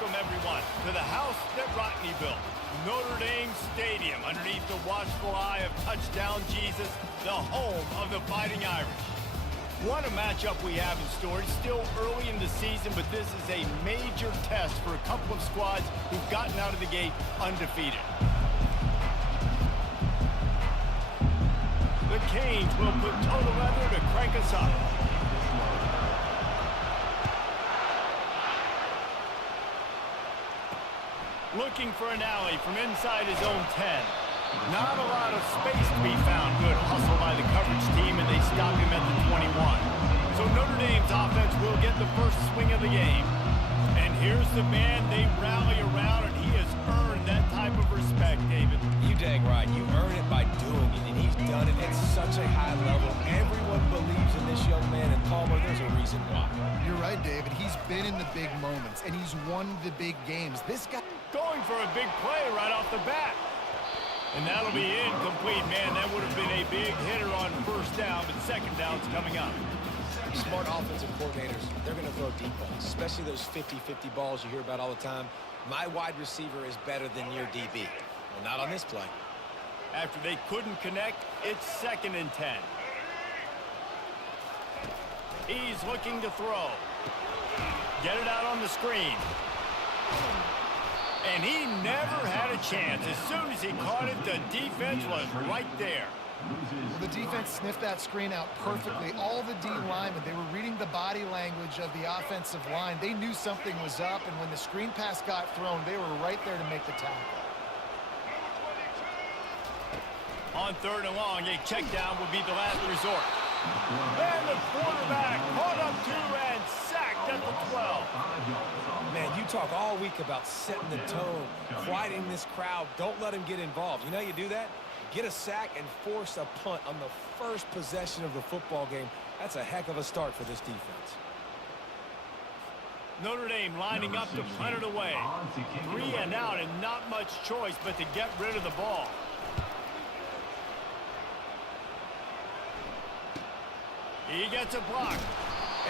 welcome everyone to the house that Rodney built, Notre Dame Stadium, underneath the watchful eye of touchdown Jesus, the home of the Fighting Irish. What a matchup we have in store. It's still early in the season, but this is a major test for a couple of squads who've gotten out of the gate undefeated. The Canes will put total leather to crank us up. Looking for an alley from inside his own 10. Not a lot of space to be found. Good hustle by the coverage team, and they stop him at the 21. So Notre Dame's offense will get the first swing of the game. And here's the man they rally around, and he has earned that type of respect, David. You dang right. You earn it by doing it, and he's done it at such a high level. Everyone believes in this young man, and Palmer, there's a reason why. You're right, David. He's been in the big moments, and he's won the big games. This guy... Going for a big play right off the bat. And that'll be incomplete, man. That would have been a big hitter on first down, but second down's coming up. Smart offensive coordinators, they're going to throw deep balls, especially those 50-50 balls you hear about all the time. My wide receiver is better than your DB. Well, not on this play. After they couldn't connect, it's 2nd and 10. He's looking to throw. Get it out on the screen. And he never had a chance. As soon as he caught it, the defense was right there. Well, the defense sniffed that screen out perfectly. All the D linemen, they were reading the body language of the offensive line. They knew something was up, and when the screen pass got thrown, they were right there to make the tackle. On 3rd and long, a check down would be the last resort. And the quarterback caught up 2 and sacked at the 12. Man, you talk all week about setting the tone, quieting this crowd. Don't let him get involved. You know how you do that? Get a sack and force a punt on the first possession of the football game. That's a heck of a start for this defense. Notre Dame lining up to punt it away. 3 and out, and not much choice but to get rid of the ball. He gets a block.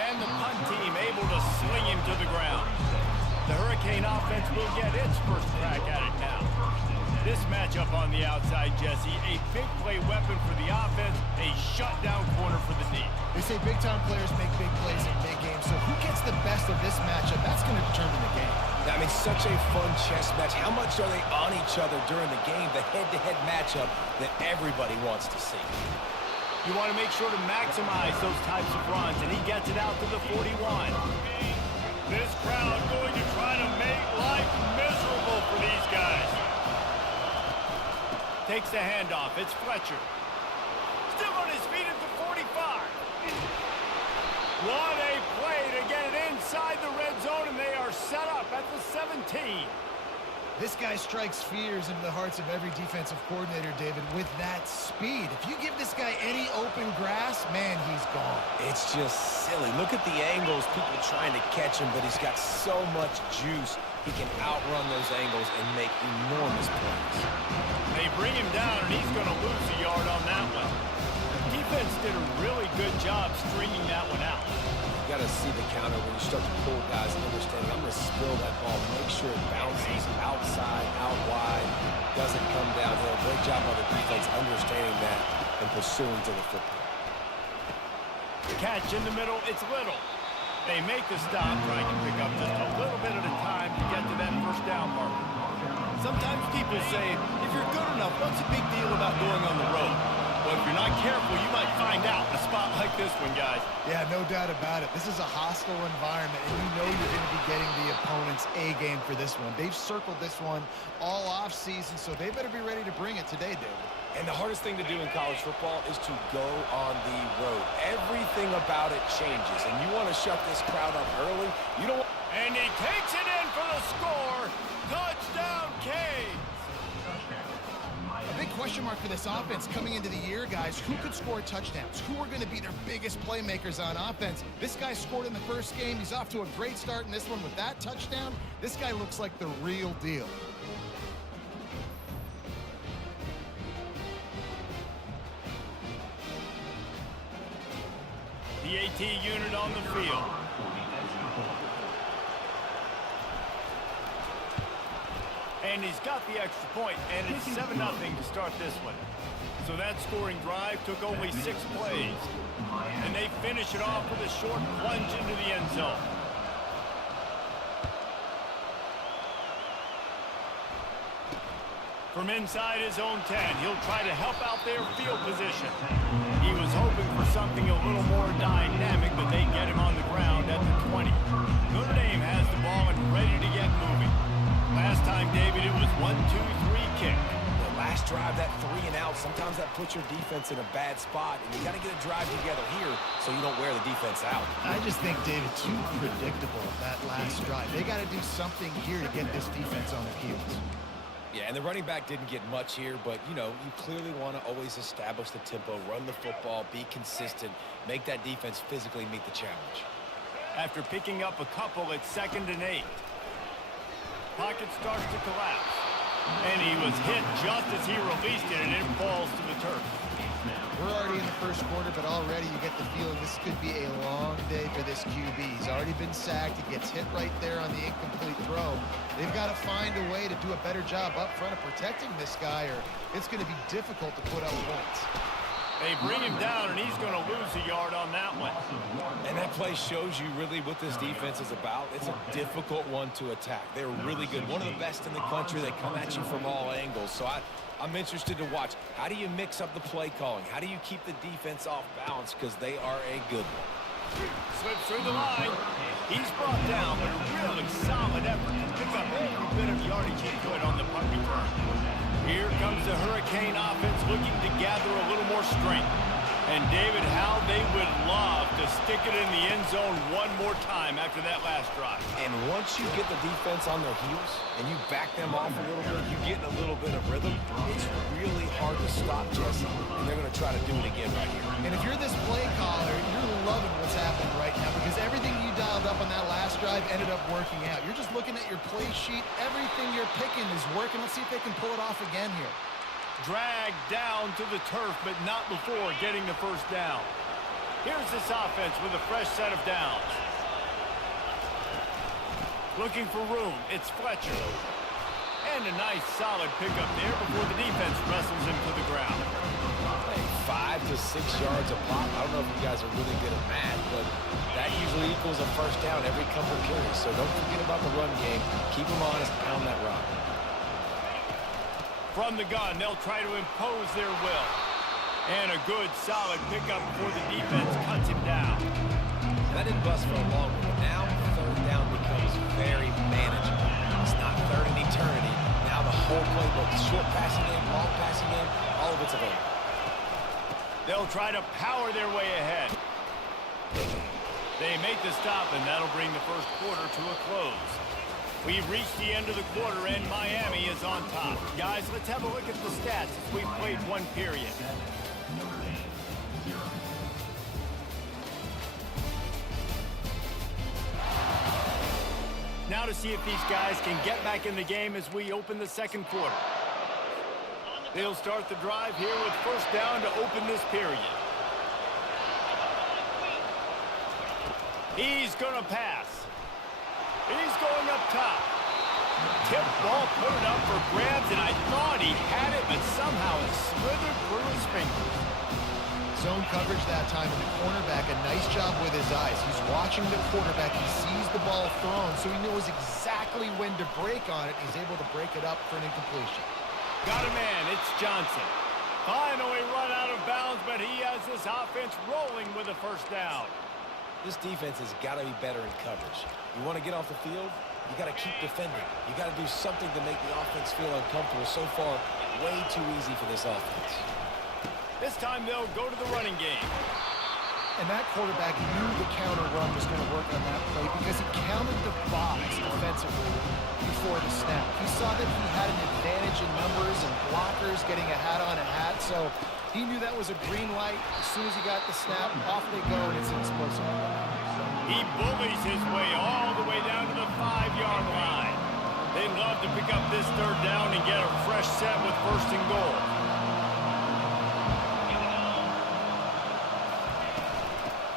And the punt team able to sling him to the ground. The Hurricane offense will get its first crack at it now. This matchup on the outside, Jesse, a big play weapon for the offense, a shutdown corner for the D. They say big-time players make big plays in big games, so who gets the best of this matchup? That's going to determine the game. I mean, such a fun chess match. How much are they on each other during the game, the head-to-head matchup that everybody wants to see? You want to make sure to maximize those types of runs, and he gets it out to the 41. This crowd going to try to make life miserable for these guys. Takes the handoff. It's Fletcher. Still on his feet at the 45. What a play to get it inside the red zone, and they are set up at the 17. This guy strikes fears into the hearts of every defensive coordinator, David, with that speed. If you give this guy any open grass, man, he's gone. It's just silly. Look at the angles, people trying to catch him, but he's got so much juice. He can outrun those angles and make enormous plays. They bring him down, and he's going to lose a yard on that one. Defense did a really good job stringing that one out. You got to see the counter when you start to pull guys and understanding. I'm going to spill that ball, make sure it bounces outside, out wide, doesn't come downhill. Great job by the defense understanding that and pursuing to the football. Catch in the middle, it's Little. They make the stop, trying to pick up just a little bit at a time to get to that first down marker. Sometimes people say, if you're good enough, what's the big deal about going on the road? Well, if you're not careful, you might find out in a spot like this one, guys. Yeah, no doubt about it. This is a hostile environment, and you know you're going to be getting the opponent's A game for this one. They've circled this one all off season, so they better be ready to bring it today, David. And the hardest thing to do in college football is to go on the road. Everything about it changes, and you want to shut this crowd up early. You don't. And he takes it in for the score. Touchdown, Canes. A big question mark for this offense coming into the year, guys. Who could score touchdowns? Who are going to be their biggest playmakers on offense? This guy scored in the first game. He's off to a great start in this one with that touchdown. This guy looks like the real deal. The AT unit on the field. And he's got the extra point, and it's 7-0 to start this one. So that scoring drive took only 6 plays. And they finish it off with a short plunge into the end zone. From inside his own 10, he'll try to help out their field position. He was hoping for something a little more dynamic, but they get him on the ground at the 20. Notre Dame has the ball and ready to get moving. Last time, David, it was 1-2-3 kick. The last drive, that 3 and out, sometimes that puts your defense in a bad spot, and you got to get a drive together here so you don't wear the defense out. I just think, David, too predictable that last drive. They got to do something here to get this defense on their heels. Yeah, and the running back didn't get much here, but, you know, you clearly want to always establish the tempo, run the football, be consistent, make that defense physically meet the challenge. After picking up a couple, it's 2nd and 8. Pocket starts to collapse. And he was hit just as he released it, and it falls to the turf. We're already in the first quarter, but already you get the feeling this could be a long day for this QB. He's already been sacked. He gets hit right there on the incomplete throw. They've got to find a way to do a better job up front of protecting this guy, or it's going to be difficult to put up points. They bring him down, and he's going to lose a yard on that one. And that play shows you really what this defense is about. It's a difficult one to attack. They're really good. One of the best in the country. They come at you from all angles. So I'm interested to watch. How do you mix up the play calling? How do you keep the defense off balance? Because they are a good one. Slips through the line. He's brought down, but a really solid effort to pick up every bit of yardage he could on the punt return. Here comes the Hurricane offense looking to gather a little more strength. And David, how they would love to stick it in the end zone one more time after that last drive. And once you get the defense on their heels and you back them off a little bit, you get in a little bit of rhythm, it's really hard to stop Jesse. And they're going to try to do it again right here. And if you're this play caller, you're loving what's happening right now because everything you dialed up on that last drive ended up working out. You're just looking at your play sheet. Everything you're picking is working. Let's see if they can pull it off again here. Dragged down to the turf, but not before getting the first down. Here's this offense with a fresh set of downs. Looking for room, it's Fletcher. And a nice solid pickup there before the defense wrestles him to the ground. Hey, 5 to 6 yards a pop. I don't know if you guys are really good at math, but that usually equals a first down every couple of carries. So don't forget about the run game. Keep them honest, pound that rock. From the gun, they'll try to impose their will. And a good, solid pickup before the defense cuts him down. That didn't bust for a long one, but now 3rd down becomes very manageable. It's not 3rd and eternity. Now the whole playbook, short passing game, long passing game, all of it's available. They'll try to power their way ahead. They make the stop, and that'll bring the first quarter to a close. We've reached the end of the quarter, and Miami is on top. Guys, let's have a look at the stats as we've played one period. Now to see if these guys can get back in the game as we open the second quarter. They'll start the drive here with first down to open this period. He's going to pass. He's going up top. Tip ball, put it up for grabs, and I thought he had it, but somehow it slithered through his fingers. Zone coverage that time, and the cornerback, a nice job with his eyes. He's watching the quarterback. He sees the ball thrown, so he knows exactly when to break on it. He's able to break it up for an incompletion. Got a man, it's Johnson. Finally run out of bounds, but he has this offense rolling with a first down. This defense has got to be better in coverage. You want to get off the field, you got to keep defending. You got to do something to make the offense feel uncomfortable. So far, way too easy for this offense. This time they'll go to the running game. And that quarterback knew the counter run was going to work on that play because he counted the box defensively before the snap. He saw that he had an advantage in numbers and blockers getting a hat on a hat, so he knew that was a green light. As soon as he got the snap, off they go, and it's an explosive. He bullies his way all the way down to the 5-yard line. They'd love to pick up this third down and get a fresh set with first and goal.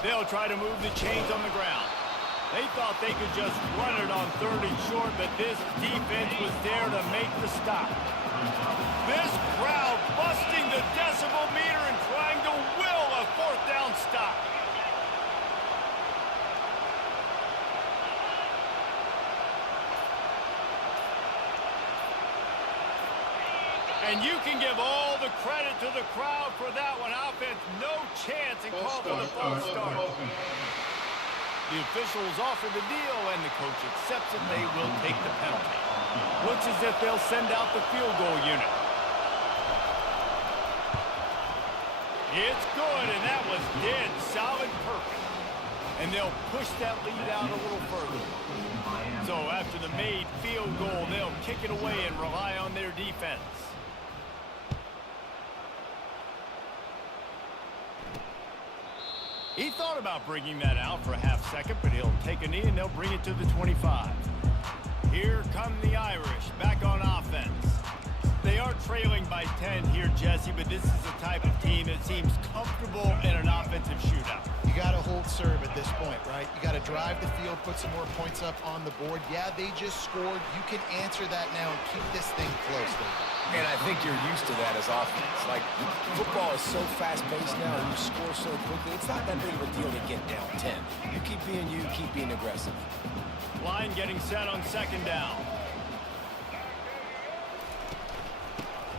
They'll try to move the chains on the ground. They thought they could just run it on 3rd and short, but this defense was there to make the stop. This crowd busting the decibel meter and trying to will a 4th down stop. And you can give all the credit to the crowd for that one. Offense, no chance, and call for the false start. The officials offer the deal, and the coach accepts it. They will take the penalty. Looks as if they'll send out the field goal unit. It's good, and that was dead solid perfect. And they'll push that lead out a little further. So after the made field goal, they'll kick it away and rely on their defense. He thought about bringing that out for a half second, but he'll take a knee and they'll bring it to the 25. Here come the Irish, back on offense. They are trailing by 10 here, Jesse, but this is the type of team that seems comfortable in an offensive shootout. You got to hold serve at this point, right? You got to drive the field, put some more points up on the board. Yeah, they just scored. You can answer that now and keep this thing close. And I think you're used to that as offense. Like, football is so fast-paced now, and you score so quickly. It's not that big of a deal to get down 10. You keep being aggressive. Line getting set on 2nd down.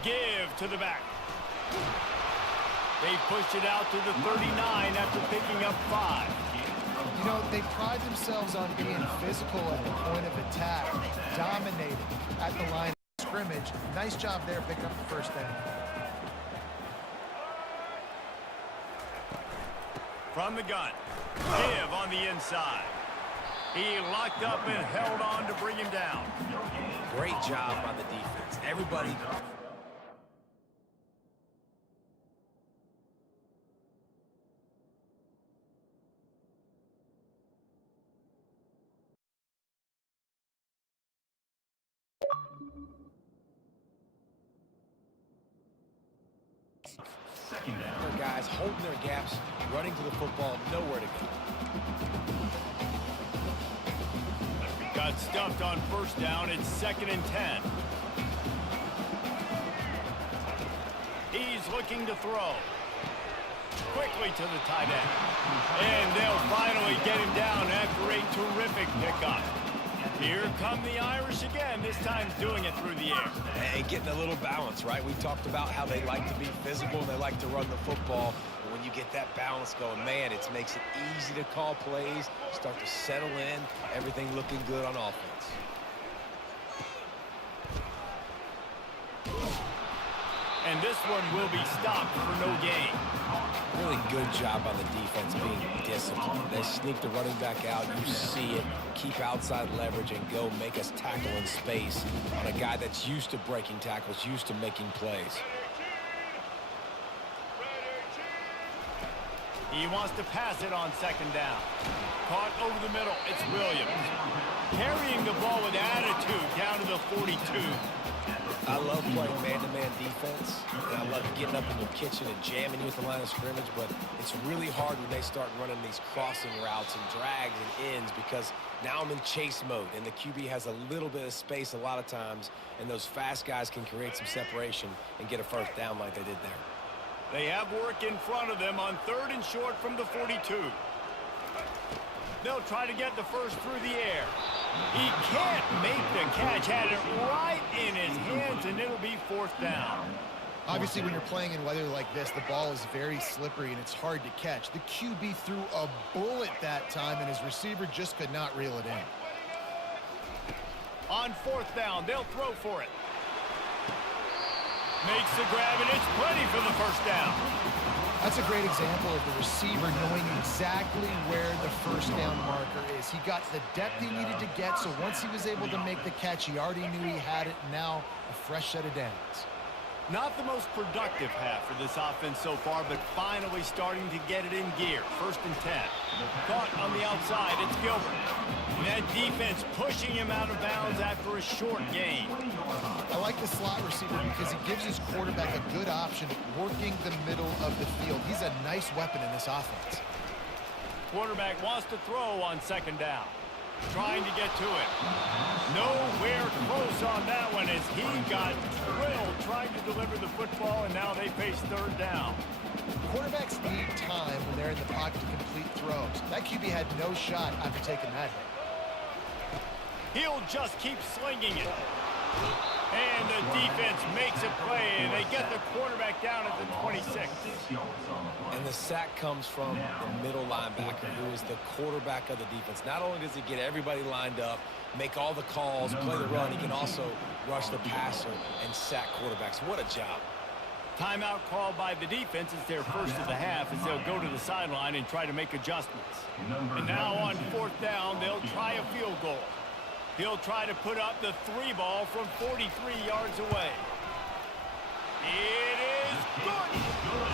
Give to the back. They pushed it out to the 39 after picking up 5. You know, they pride themselves on being physical at the point of attack, dominating at the line of scrimmage. Nice job there picking up the 1st down. From the gun. Give on the inside. He locked up and held on to bring him down. Great job by the defense. Everybody... Their guys holding their gaps, running to the football, nowhere to go. Got stuffed on 1st down. It's 2nd and 10. He's looking to throw. Quickly to the tight end. And they'll finally get him down after a terrific pickup. Here come the Irish again, this time doing it through the air. And getting a little balance, right? We talked about how they like to be physical and they like to run the football. But when you get that balance going, man, it makes it easy to call plays, start to settle in, everything looking good on offense. And this one will be stopped for no gain. Really good job by the defense being disciplined. They sneak the running back out. You see it. Keep outside leverage and go make us tackle in space on a guy that's used to breaking tackles, used to making plays. He wants to pass it on 2nd down. Caught over the middle. It's Williams. Carrying the ball with attitude down to the 42. I love playing man-to-man defense, and I love getting up in your kitchen and jamming you at the line of scrimmage, but it's really hard when they start running these crossing routes and drags and ends because now I'm in chase mode, and the QB has a little bit of space a lot of times, and those fast guys can create some separation and get a 1st down like they did there. They have work in front of them on 3rd and short from the 42. They'll try to get the 1st through the air. He can't make the catch. Had it right in his hands, and it'll be 4th down. Obviously, when you're playing in weather like this, the ball is very slippery and it's hard to catch. The QB threw a bullet that time, and his receiver just could not reel it in. On 4th down, they'll throw for it. Makes the grab, and it's plenty for the 1st down. That's a great example of the receiver knowing exactly where the 1st down marker is. He got the depth he needed to get, so once he was able to make the catch, he already knew he had it. Now a fresh set of downs. Not the most productive half for this offense so far, but finally starting to get it in gear. 1st and 10. Caught on the outside. It's Gilbert. And that defense pushing him out of bounds after a short gain. I like the slot receiver because he gives his quarterback a good option working the middle of the field. He's a nice weapon in this offense. Quarterback wants to throw on 2nd down. trying to get to it. Nowhere close on that one as he got drilled trying to deliver the football, and now they face third down. Quarterbacks need time when they're in the pocket to complete throws. That QB had no shot after taking that hit. He'll just keep slinging it. And the defense makes a play, and they get the quarterback down at the 26. And the sack comes from the middle linebacker, who is the quarterback of the defense. Not only does he get everybody lined up, make all the calls, play the run, he can also rush the passer and sack quarterbacks. What a job. Timeout called by the defense. It's their first of the half as they'll go to the sideline and try to make adjustments. And now on fourth down, they'll try a field goal. He'll try to put up the 3-ball from 43 yards away. It is good.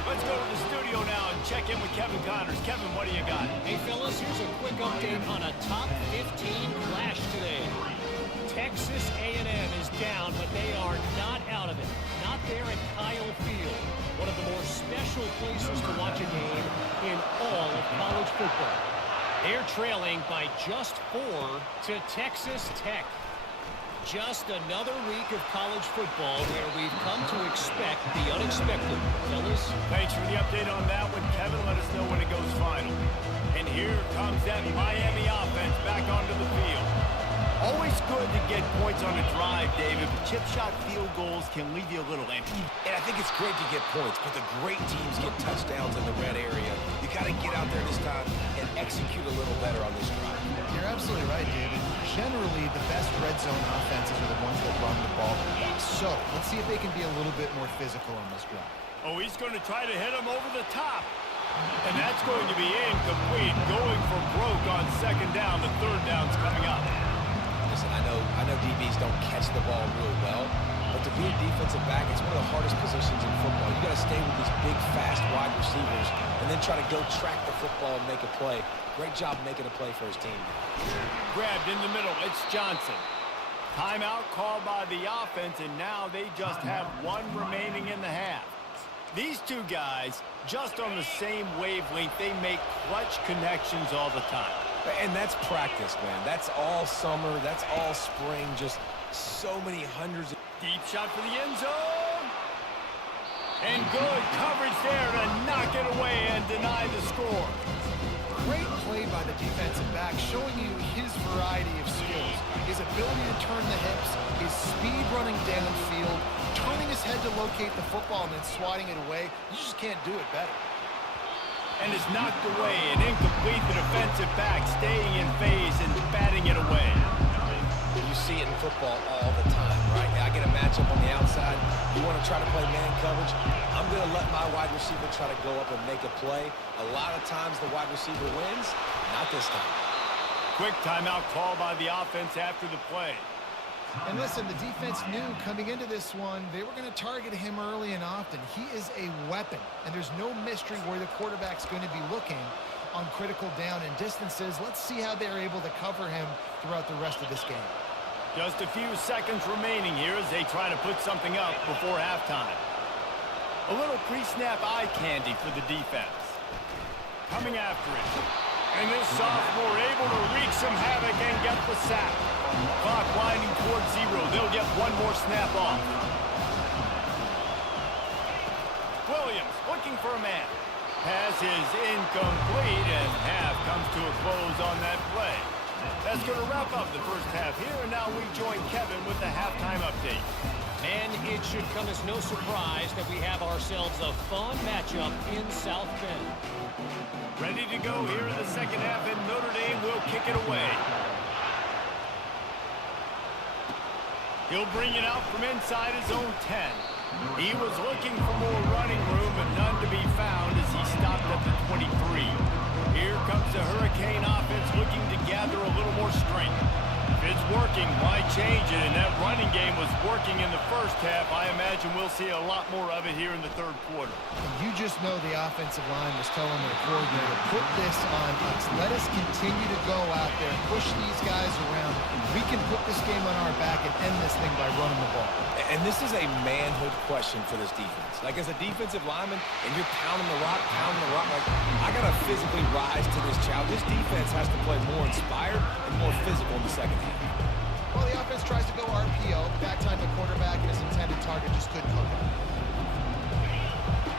Let's go to the studio now and check in with Kevin Connors. Kevin, what do you got? Hey, fellas, here's a quick update on a top 15 clash today. Texas A&M is down, but they are not out of it. Not there at Kyle Field, one of the more special places to watch a game in all of college football. They're trailing by just 4 to Texas Tech. Just another week of college football where we've come to expect the unexpected. Fellas? Thanks for the update on that one, Kevin. Let us know when it goes final. And here comes that Miami offense back onto the field. Always good to get points on a drive, David, but chip shot field goals can leave you a little empty. And I think it's great to get points, but the great teams get touchdowns in the red area. You got to get out there this time and execute a little better on this drive. You're absolutely right, David. Generally, the best red zone offenses are the ones that run the ball. So, let's see if they can be a little bit more physical on this drive. Oh, he's going to try to hit him over the top. And that's going to be incomplete. Going for broke on second down. The third down's coming up. Listen, I know DBs don't catch the ball real well, but to be a defensive back, it's one of the hardest positions in football. You got to stay with these big, fast wide receivers and then try to go track the football and make a play. Great job making a play for his team. Grabbed in the middle. It's Johnson. Timeout called by the offense, and now they just have one remaining in the half. These two guys, just on the same wavelength, they make clutch connections all the time. And that's practice, man. That's all summer. That's all spring. Just so many hundreds of... Deep shot for the end zone. And good coverage there to knock it away and deny the score. Great play by the defensive back, showing you his variety of skills. His ability to turn the hips, his speed running downfield, turning his head to locate the football and then swatting it away. You just can't do it better. And is knocked away and incomplete. The defensive back staying in phase and batting it away. You see it in football all the time, right? I get a matchup on the outside. You want to try to play man coverage? I'm going to let my wide receiver try to go up and make a play. A lot of times the wide receiver wins. Not this time. Quick timeout call by the offense after the play. And listen, the defense knew coming into this one, they were going to target him early and often. He is a weapon, and there's no mystery where the quarterback's going to be looking on critical down and distances. Let's see how they're able to cover him throughout the rest of this game. Just a few seconds remaining here as they try to put something up before halftime. A little pre-snap eye candy for the defense. Coming after it. And this sophomore able to wreak some havoc and get the sack. Clock winding towards 0. They'll get one more snap off. Williams looking for a man. Pass is incomplete, and half comes to a close on that play. That's going to wrap up the first half here, and now we join Kevin with the halftime update. And it should come as no surprise that we have ourselves a fun matchup in South Bend. Ready to go here in the second half, and Notre Dame will kick it away. He'll bring it out from inside his own 10. He was looking for more running room, but none to be found as he stopped at the 23. Here comes the Hurricane offense looking to gather a little more strength. It's working. Why change it? And that running game was working in the first half. I imagine we'll see a lot more of it here in the third quarter. You just know the offensive line was telling their coordinator, put this on us. Let us continue to go out there, push these guys around. We can put this game on our back and end this thing by running the ball. And this is a manhood question for this defense. Like, as a defensive lineman, and you're pounding the rock, like, I got to physically rise to this challenge. This defense has to play more inspired and more physical in the second half. Well, the offense tries to go RPO, but that time the quarterback and his intended target just couldn't hook up.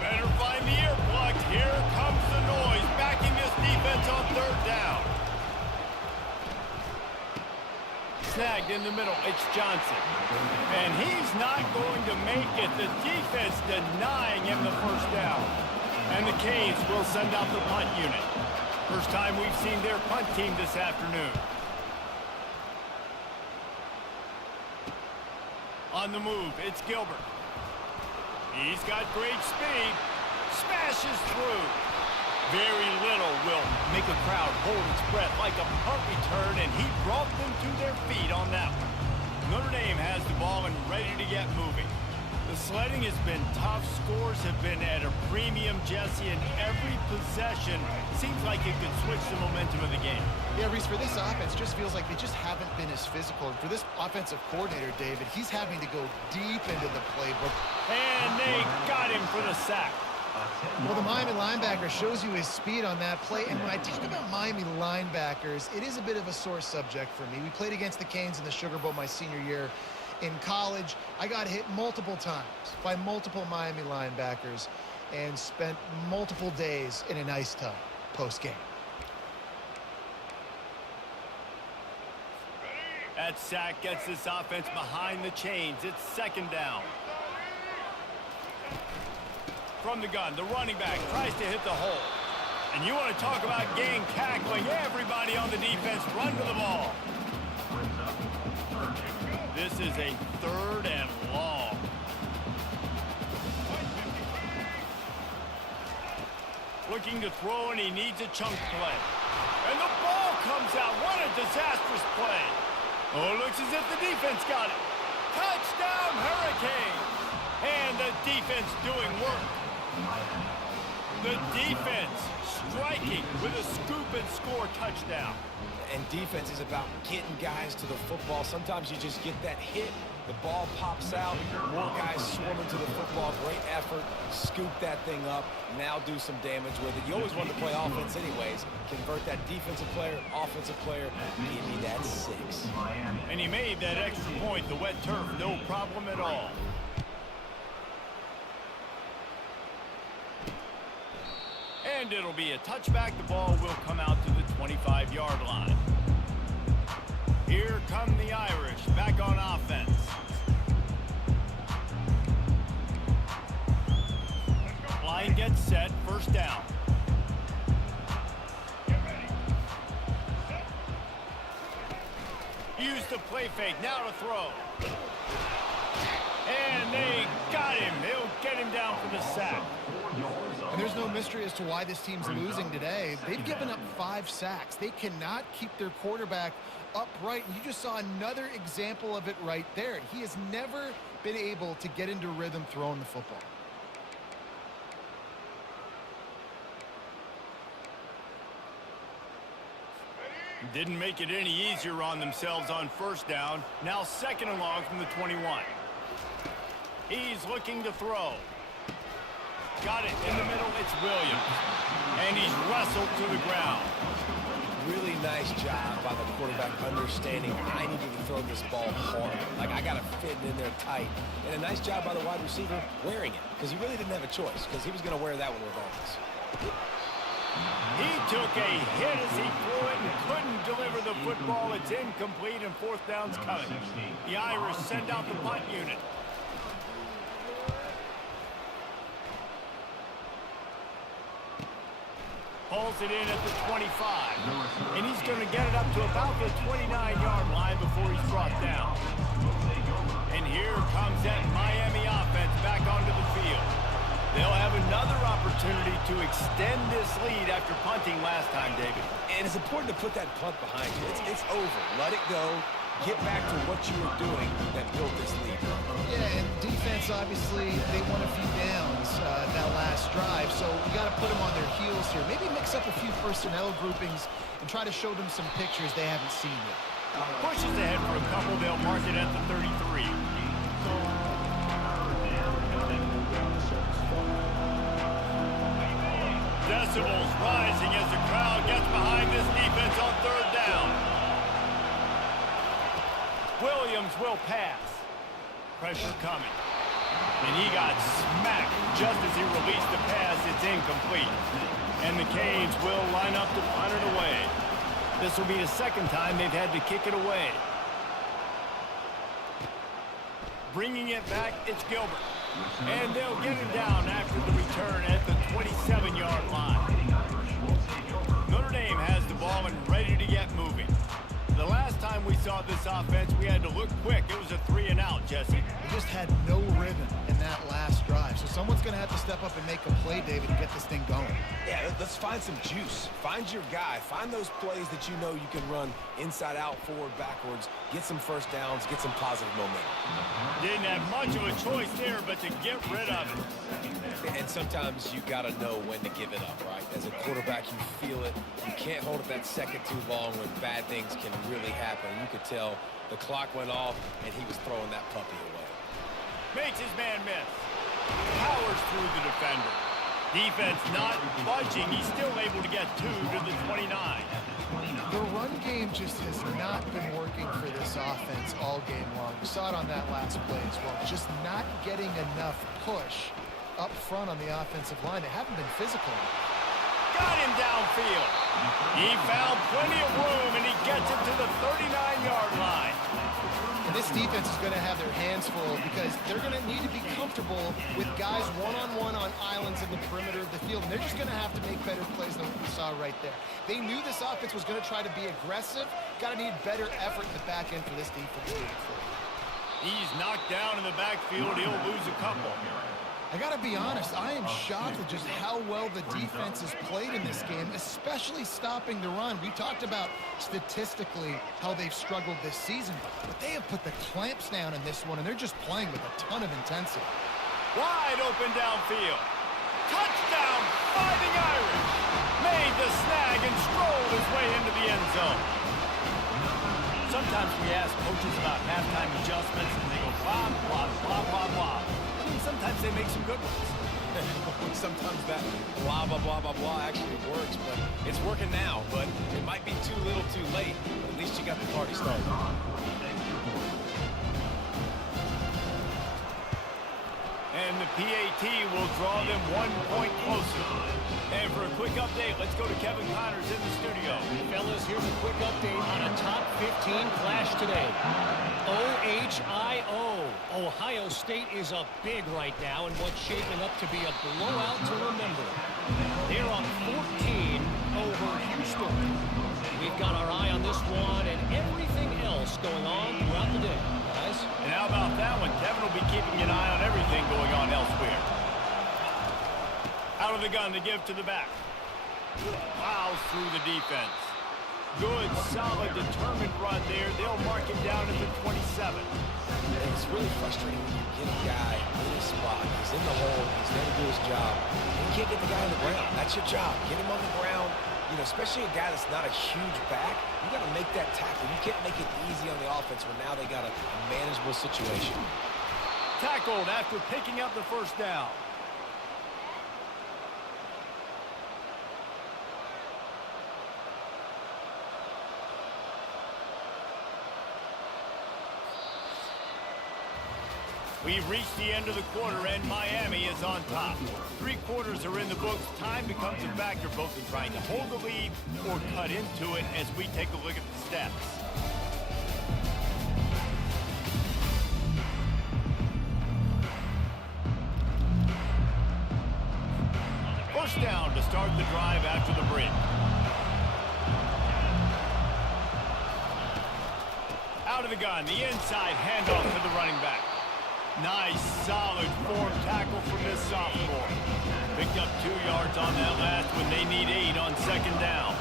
Better find the earplugs. Here comes the noise, backing this defense on third down. Snagged in the middle, it's Johnson. And he's not going to make it. The defense denying him the first down. And the Canes will send out the punt unit. First time we've seen their punt team this afternoon. On the move, it's Gilbert. He's got great speed. Smashes through. Very little will make a crowd hold its breath like a punt return, and he brought them to their feet on that one. Notre Dame has the ball and ready to get moving. The sledding has been tough. Scores have been at a premium, Jesse, and every possession seems like it could switch the momentum of the game. Yeah, Reese, for this offense, just feels like they just haven't been as physical. And for this offensive coordinator, David, he's having to go deep into the playbook. And they got him for the sack. Well, the Miami linebacker shows you his speed on that play. And when I talk about Miami linebackers, it is a bit of a sore subject for me. We played against the Canes in the Sugar Bowl my senior year. In college, I got hit multiple times by multiple Miami linebackers and spent multiple days in an ice tub post-game. That sack gets this offense behind the chains. It's second down. From the gun, the running back tries to hit the hole. And you want to talk about gang tackling. Everybody on the defense run to the ball. This is a third and long. Looking to throw, and he needs a chunk play. And the ball comes out. What a disastrous play. Oh, it looks as if the defense got it. Touchdown, Hurricanes. And the defense doing work. The defense striking with a scoop and score touchdown. And defense is about getting guys to the football. Sometimes you just get that hit, the ball pops out, more guys swarming to the football. Great effort, scoop that thing up, now do some damage with it. You always want to play offense anyways. Convert that defensive player, offensive player, give me that 6. And he made that extra point, the wet turf, no problem at all. And it'll be a touchback. The ball will come out to the 25-yard line. Here come the Irish back on offense. Line gets set, first down. Use the play fake, now to throw. And they got him. They'll get him down for the sack. And there's no mystery as to why this team's losing today. They've given up 5 sacks. They cannot keep their quarterback upright. You just saw another example of it right there. He has never been able to get into rhythm throwing the football. Didn't make it any easier on themselves on first down. Now second and long from the 21. He's looking to throw. Got it in the middle. It's Williams. And he's wrestled to the ground. Really nice job by the quarterback understanding I need to throw this ball hard. Like, I got to fit it in there tight. And a nice job by the wide receiver wearing it, because he really didn't have a choice, because he was going to wear that one regardless. He took a hit as he threw it and couldn't deliver the football. It's incomplete and fourth down's coming. The Irish send out the punt unit. Pulls it in at the 25. And he's going to get it up to about the 29-yard line before he's brought down. And here comes that Miami offense back onto the field. They'll have another opportunity to extend this lead after punting last time, David. And it's important to put that punt behind you. It's over. Let it go. Get back to what you were doing that built this lead. Yeah, and defense, obviously, they won a few downs that last drive, so you got to put them on their heels here. Maybe mix up a few personnel groupings and try to show them some pictures they haven't seen yet. Pushes ahead for a couple. They'll mark it at the 33. Decibels rising as the crowd gets behind this defense on third down. Williams will pass. Pressure coming. And he got smacked just as he released the pass. It's incomplete. And the Canes will line up to punt it away. This will be the second time they've had to kick it away. Bringing it back, it's Gilbert. And they'll get it down after the return at the 27-yard line. Notre Dame has the ball and ready to get moving. The last time we saw this offense, we had to look quick. It was a 3-and-out, Jesse. They just had no rhythm in that last drive. So someone's going to have to step up and make a play, David, to get this thing going. Yeah, let's find some juice. Find your guy. Find those plays that you know you can run inside out, forward, backwards. Get some first downs. Get some positive momentum. Didn't have much of a choice there, but to get rid of it. And sometimes you got to know when to give it up, right? As a quarterback, you feel it. You can't hold it that second too long when bad things can really happen. You could tell the clock went off, and he was throwing that puppy away. Makes his man miss. Powers through the defender. Defense not budging. He's still able to get 2 to the 29. The run game just has not been working for this offense all game long. We saw it on that last play as well. Just not getting enough push up front on the offensive line. They haven't been physical. Got him downfield. He found plenty of room, and he gets it to the 39-yard line. And this defense is going to have their hands full because they're going to need to be comfortable with guys one-on-one on islands in the perimeter of the field. And they're just going to have to make better plays than what we saw right there. They knew this offense was going to try to be aggressive. Got to need better effort in the back end for this defense. He's knocked down in the backfield. He'll lose a couple. I got to be honest, I am shocked at just how well the defense has played in this game, especially stopping the run. We talked about statistically how they've struggled this season, but they have put the clamps down in this one, and they're just playing with a ton of intensity. Wide open downfield. Touchdown, Fighting Irish. Made the snag and strolled his way into the end zone. Sometimes we ask coaches about halftime adjustments, and they go blah, blah, blah, blah, blah. Sometimes they make some good ones. Sometimes that blah, blah, blah, blah, blah actually works, but it's working now. But it might be too little too late. But at least you got the party started. And the PAT will draw them 1 point closer. And for a quick update, let's go to Kevin Connors in the studio. Fellas, here's a quick update on a top 15 clash today. OHIO. Ohio State is up big right now in what's shaping up to be a blowout to remember. They're up 14 over Houston. We've got our eye on this one and everything else going on throughout the day, guys. And how about that one? Kevin will be keeping an eye on everything going on elsewhere. Out of the gun to give to the back. Plows through the defense. Good, solid, determined run there. They'll mark him down at the 27. It's really frustrating when you get a guy in his spot. He's in the hole. He's there to do his job. And you can't get the guy on the ground. That's your job. Get him on the ground. You know, especially a guy that's not a huge back. You got to make that tackle. You can't make it easy on the offense when now they got a manageable situation. Tackled after picking up the first down. We've reached the end of the quarter, and Miami is on top. 3 quarters are in the books. Time becomes a factor both in trying to hold the lead or cut into it as we take a look at the stats. First down to start the drive after the break. Out of the gun, the inside handoff to the running back. Nice, solid form tackle from this sophomore. Picked up 2 yards on that last when they need 8 on second down.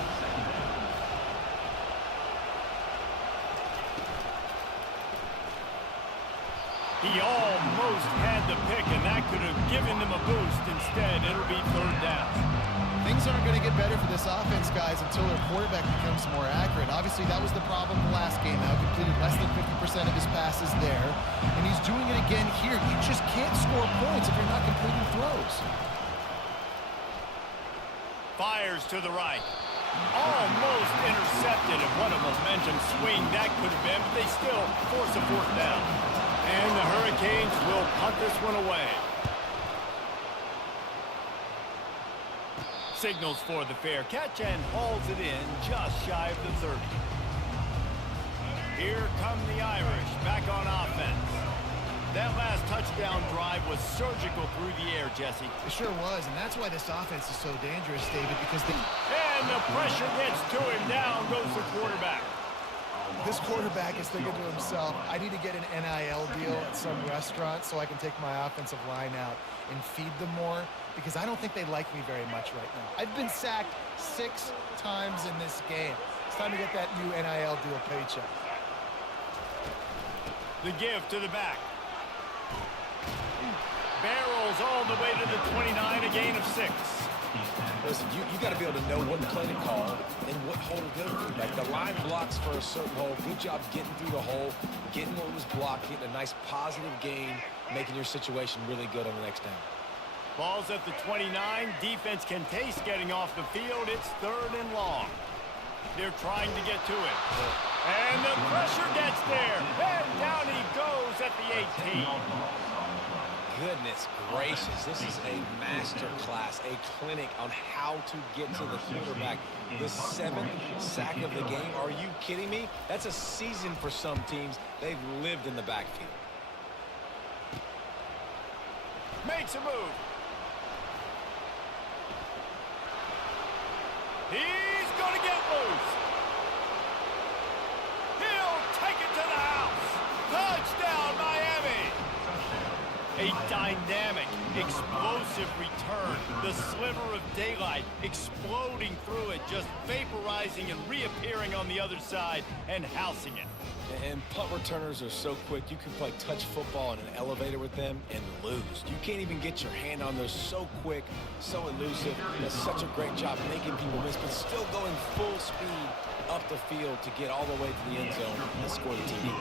He almost had the pick, and that could have given them a boost. Instead, it'll be third down. Things aren't going to get better for this offense, guys, until their quarterback becomes more accurate. Obviously, that was the problem the last game out. Completed less than 50% of his passes there. And he's doing it again here. You just can't score points if you're not completing throws. Fires to the right. Almost intercepted, and what a momentum swing that could have been, but they still force a fourth down. And the Hurricanes will punt this one away. Signals for the fair catch and hauls it in just shy of the 30. Here come the Irish back on offense. That last touchdown drive was surgical through the air, Jesse. It sure was, and that's why this offense is so dangerous, David, because And the pressure gets to him. Down goes the quarterback. this quarterback is thinking to himself, I need to get an NIL deal at some restaurant so I can take my offensive line out and feed them more, because I don't think they like me very much right now. I've been sacked 6 times in this game. It's time to get that new NIL deal paycheck. The give to the back. Barrels all the way to the 29, a gain of 6. Listen, you got to be able to know what play to call and what hole to go through. Like the line blocks for a certain hole. Good job getting through the hole, getting what was blocked, getting a nice positive gain, making your situation really good on the next down. Ball's at the 29. Defense can taste getting off the field. It's 3rd and long. They're trying to get to it. And the pressure gets there. And down he goes at the 18. Goodness gracious, this is a master class, a clinic on how to get to the quarterback. The 7th sack of the game, are you kidding me? That's a season for some teams. They've lived in the backfield. Makes a move. He's going to get loose. He'll take it to the house. Touchdown, Miami. A dynamic, explosive return. The sliver of daylight exploding through it, just vaporizing and reappearing on the other side and housing it. And punt returners are so quick. You can play touch football in an elevator with them and lose. You can't even get your hand on those. So quick, so elusive. Does such a great job making people miss, but still going full speed up the field to get all the way to the end zone and score the TD.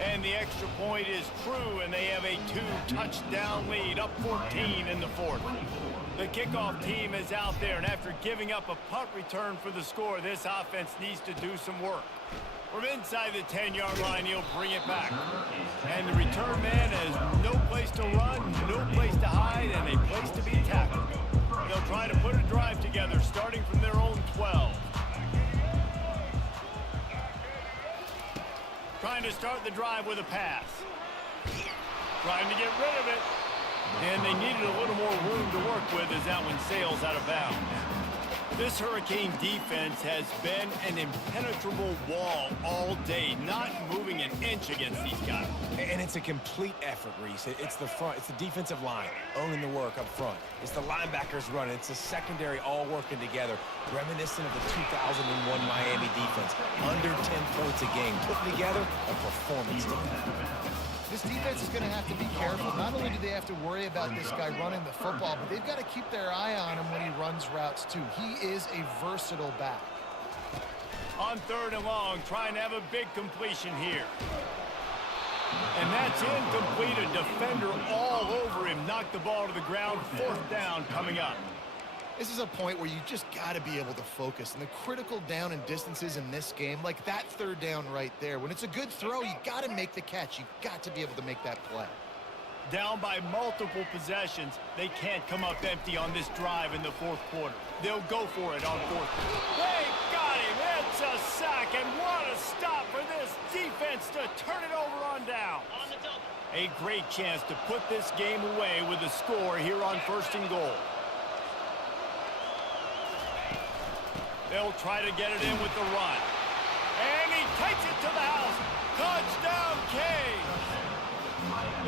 And the extra point is true, and they have a 2-touchdown lead, up 14 in the 4th. The kickoff team is out there, and after giving up a punt return for the score, this offense needs to do some work. From inside the 10-yard line, he'll bring it back. And the return man has no place to run, no place to hide, and a place to be tackled. They'll try to put a drive together, starting from their own 12. Trying to start the drive with a pass. Trying to get rid of it. And they needed a little more room to work with as that one sails out of bounds. This Hurricane defense has been an impenetrable wall all day, not moving an inch against these guys. And it's a complete effort, Reese. It's the front. It's the defensive line owning the work up front. It's the linebackers running. It's the secondary all working together, reminiscent of the 2001 Miami defense. Under 10 points a game, putting together a performance team. This defense is going to have to be careful. Not only do they have to worry about this guy running the football, but they've got to keep their eye on him when he runs routes, too. He is a versatile back. On 3rd and long, trying to have a big completion here. And that's incomplete. A defender all over him. Knocked the ball to the ground. 4th down coming up. This is a point where you just got to be able to focus. And the critical down and distances in this game, like that 3rd down right there, when it's a good throw, you got to make the catch. You got to be able to make that play. Down by multiple possessions, they can't come up empty on this drive in the 4th quarter. They'll go for it on 4th. They got him. It's a sack, and what a stop for this defense to turn it over on down. A great chance to put this game away with a score here on 1st and goal. They'll try to get it in with the run. And he takes it to the house. Touchdown, Canes.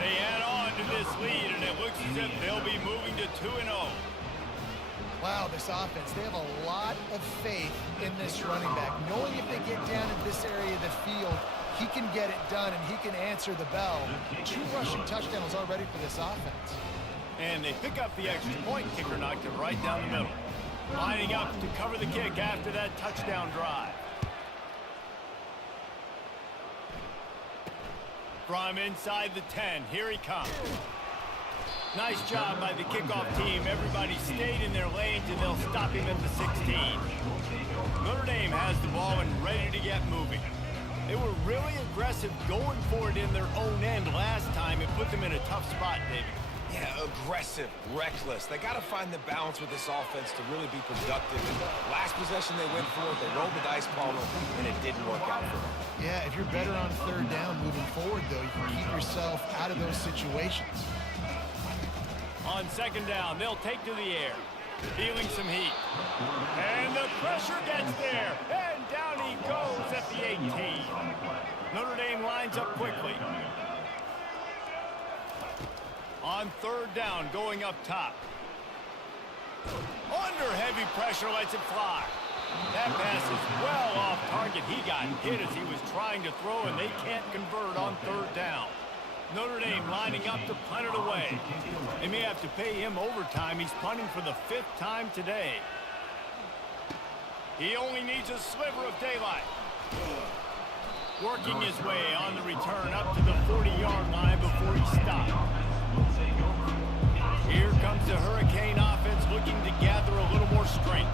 They add on to this lead, and it looks as if they'll be moving to 2-0. Wow, this offense, they have a lot of faith in this running back. Knowing if they get down in this area of the field, He can get it done, and he can answer the bell. 2 rushing touchdowns already for this offense. And they pick up the extra point. Kicker knocked it right down the middle. Lining up to cover the kick after that touchdown drive. From inside the 10, here he comes. Nice job by the kickoff team. Everybody stayed in their lanes, and they'll stop him at the 16. Notre Dame has the ball and ready to get moving. They were really aggressive going for it in their own end last time. It put them in a tough spot, David. Yeah, aggressive, reckless. They got to find the balance with this offense to really be productive. And last possession they went for it, they rolled the dice, Palmer, and it didn't work out for them. Yeah, if you're better on 3rd down moving forward, though, you can keep yourself out of those situations. On 2nd down, they'll take to the air, feeling some heat. And the pressure gets there, and down he goes at the 18. Notre Dame lines up quickly. On 3rd down, going up top. Under heavy pressure, lets it fly. That pass is well off target. He got hit as he was trying to throw, and they can't convert on 3rd down. Notre Dame lining up to punt it away. They may have to pay him overtime. He's punting for the 5th time today. He only needs a sliver of daylight. Working his way on the return up to the 40-yard line before he stopped. Here comes the Hurricane offense looking to gather a little more strength.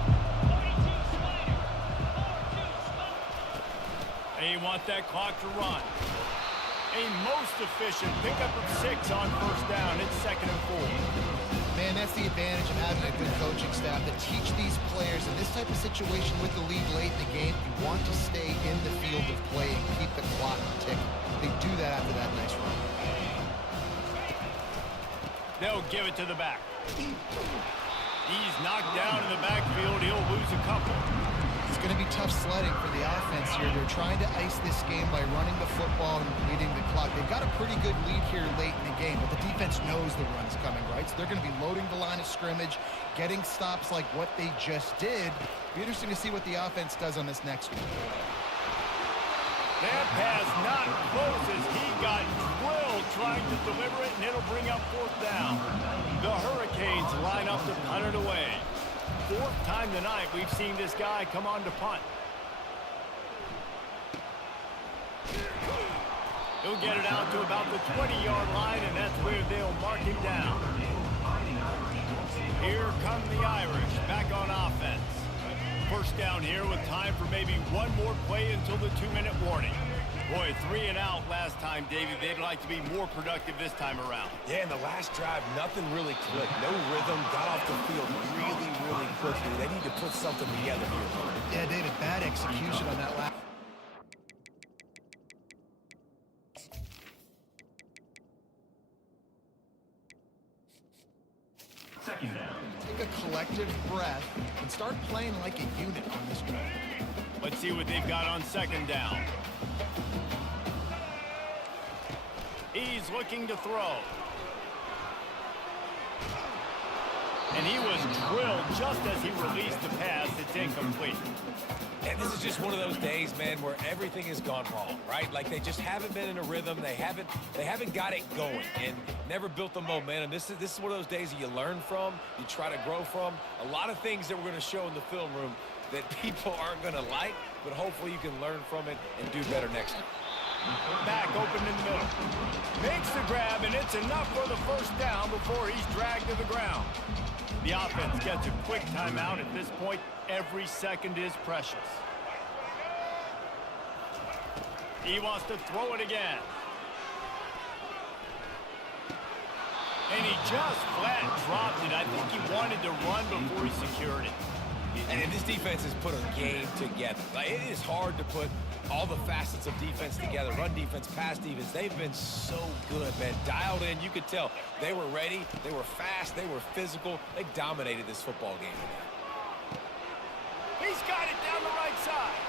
They want that clock to run. A most efficient pickup of 6 on 1st down. It's 2nd and 4. Man, that's the advantage of having a good coaching staff to teach these players in this type of situation with the lead late in the game. You want to stay in the field of play and keep the clock ticking. They do that after that nice run. They'll give it to the back. He's knocked down in the backfield. He'll lose a couple. It's going to be tough sledding for the offense here. They're trying to ice this game by running the football and leading the clock. They've got a pretty good lead here late in the game, but the defense knows the run's coming, right? So they're going to be loading the line of scrimmage, getting stops like what they just did. Be interesting to see what the offense does on this next one. That pass not close as he got drilled trying to deliver it, and it'll bring up 4th down. The Hurricanes line up to punt it away. 4th time tonight we've seen this guy come on to punt. He'll get it out to about the 20-yard line, and that's where they'll mark him down. Here come the Irish back on offense. 1st down here with time for maybe one more play until the 2-minute warning. Boy, 3 and out last time, David. They'd like to be more productive this time around. Yeah, in the last drive, nothing really clicked. No rhythm, got off the field really, really quickly. They need to put something together here. Yeah, David, bad execution on that last. Take a collective breath and start playing like a unit on this one. Let's see what they've got on 2nd down. He's looking to throw. And he was drilled just as he released the pass. It's incomplete. And this is just one of those days, man, where everything has gone wrong, right? Like they just haven't been in a rhythm. They haven't got it going and never built the momentum. This is one of those days that you learn from, you try to grow from. A lot of things that we're going to show in the film room that people aren't going to like, but hopefully you can learn from it and do better next time. Back open in the middle. Makes the grab, and it's enough for the 1st down before he's dragged to the ground. The offense gets a quick timeout. At this point, every second is precious. He wants to throw it again. And he just flat dropped it. I think he wanted to run before he secured it. And this defense has put a game together. Like, it is hard to put all the facets of defense together. Run defense, pass defense. They've been so good, man. Dialed in. You could tell they were ready. They were fast. They were physical. They dominated this football game today. He's got it down the right side.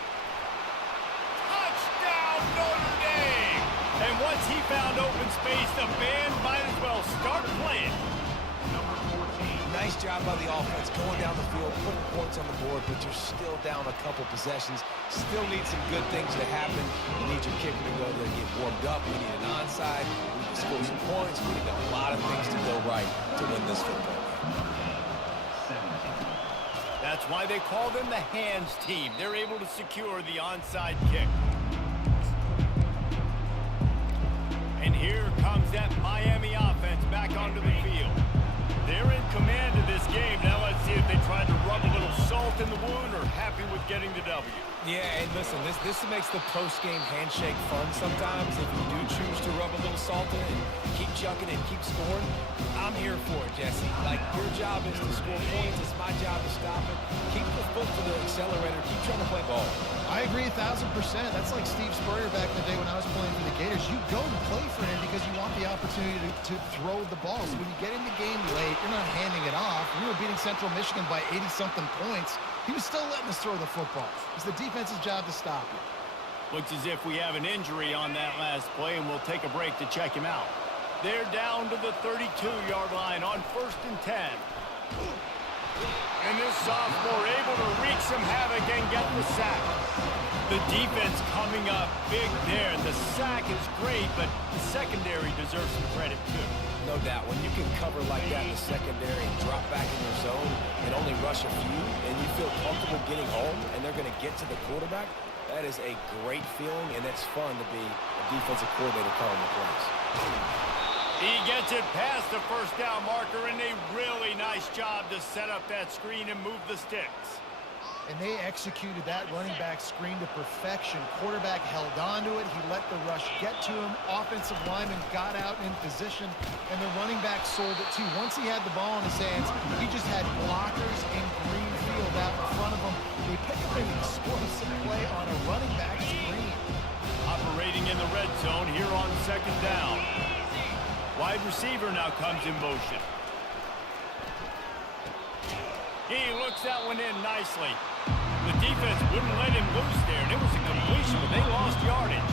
Touchdown, Notre Dame! And once he found open space, the band might as well start playing. Nice job time by the offense, going down the field, putting points on the board, but you're still down a couple possessions. Still need some good things to happen. You need your kicker to go there and get warmed up. We need an onside. We need to score some points. We need a lot of things to go right to win this football game. That's why they call them the hands team. They're able to secure the onside kick. And here comes that Miami offense back onto the field. They're in command of this game. Now let's see if they try to rub a little salt in the wound or happy with getting the W. Yeah, and listen, this makes the post-game handshake fun sometimes. If you do choose to rub a little salt in and keep chucking and keep scoring, I'm here for it, Jesse. Like, your job is to score points. It's my job to stop it. Keep the foot to the accelerator. Keep trying to play ball. I agree 1,000%. That's like Steve Spurrier back in the day when I was playing for the Gators. You go and play for him because you want the opportunity to throw the ball. So when you get in the game late, you're not handing it off. We were beating Central Michigan by 80-something points. He was still letting us throw the football. It's the defense's job to stop it. Looks as if we have an injury on that last play, and we'll take a break to check him out. They're down to the 32-yard line on 1st and 10. And this sophomore able to wreak some havoc and get the sack. The defense coming up big there. The sack is great, but the secondary deserves some credit too. No doubt. When you can cover like that in the secondary and drop back in your zone and only rush a few, and you feel comfortable getting home, and they're going to get to the quarterback, that is a great feeling, and it's fun to be a defensive coordinator calling the plays. He gets it past the first down marker, and a really nice job to set up that screen and move the sticks. And they executed that running back screen to perfection. Quarterback held on to it. He let the rush get to him. Offensive lineman got out in position, and the running back sold it too. Once he had the ball in his hands, he just had blockers in green field out in front of him. They picked up an explosive play on a running back screen. Operating in the red zone here on 2nd down. Wide receiver now comes in motion. He looks that one in nicely. The defense wouldn't let him loose there, and it was a completion, but they lost yardage.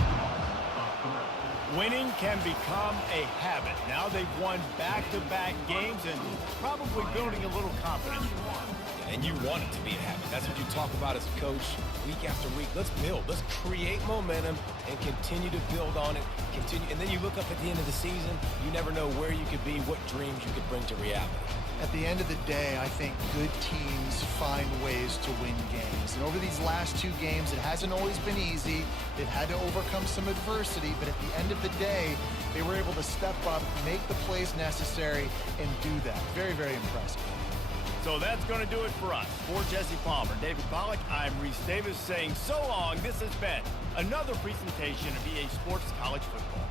Winning can become a habit. Now they've won back-to-back games and probably building a little confidence. And you want it to be a habit. That's what you talk about as a coach week after week. Let's build. Let's create momentum and continue to build on it. And then you look up at the end of the season, you never know where you could be, what dreams you could bring to reality. At the end of the day, I think good teams find ways to win games. And over these last 2 games, it hasn't always been easy. They've had to overcome some adversity, but at the end of the day, they were able to step up, make the plays necessary, and do that. Very, very impressive. So that's going to do it for us. For Jesse Palmer, David Pollack, I'm Reese Davis saying so long. This has been another presentation of EA Sports College Football.